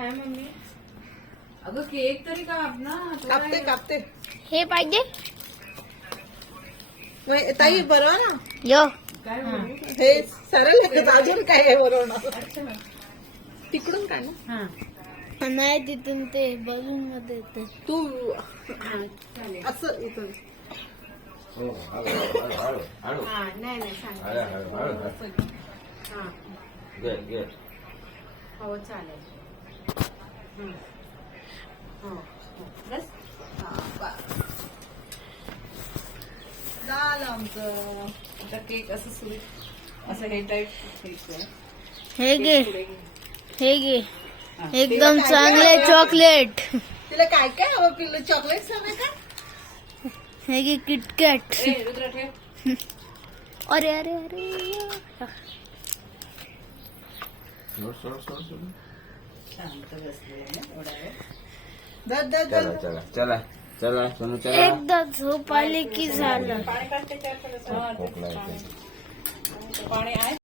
काय मम्मी? अगं केक तरी काप ना. कापते कापते. हे पाहिजे ताई बरोबर ना. यो काय बोलू? हे सरळ आहे. अजून काय आहे बरोबर. अच्छा. तिकडून काय ना हा नाही तिथून ते बलून मध्ये येते. तू चालेल. असं इथून हो, हळू. हा नाही सांग. हळू. हा घे. हो चालेल. हो बस. झालं आमचं. आता केक असं स्वीट असं हे टाईप हे घे हे घे हा. एकदम चांगले चॉकलेट. तिला काय काय हवं पिल्लू? चॉकलेट हवे का? हे घे किटकॅट. रुद्र ठेव. अरे अरे अरे सोड. शांत बसले एवढा वेळ. चला सोनू चला. एकदा झोप आली की झालं. पाणी काढते त्यात. खोकला येतोय. पाणी आहे.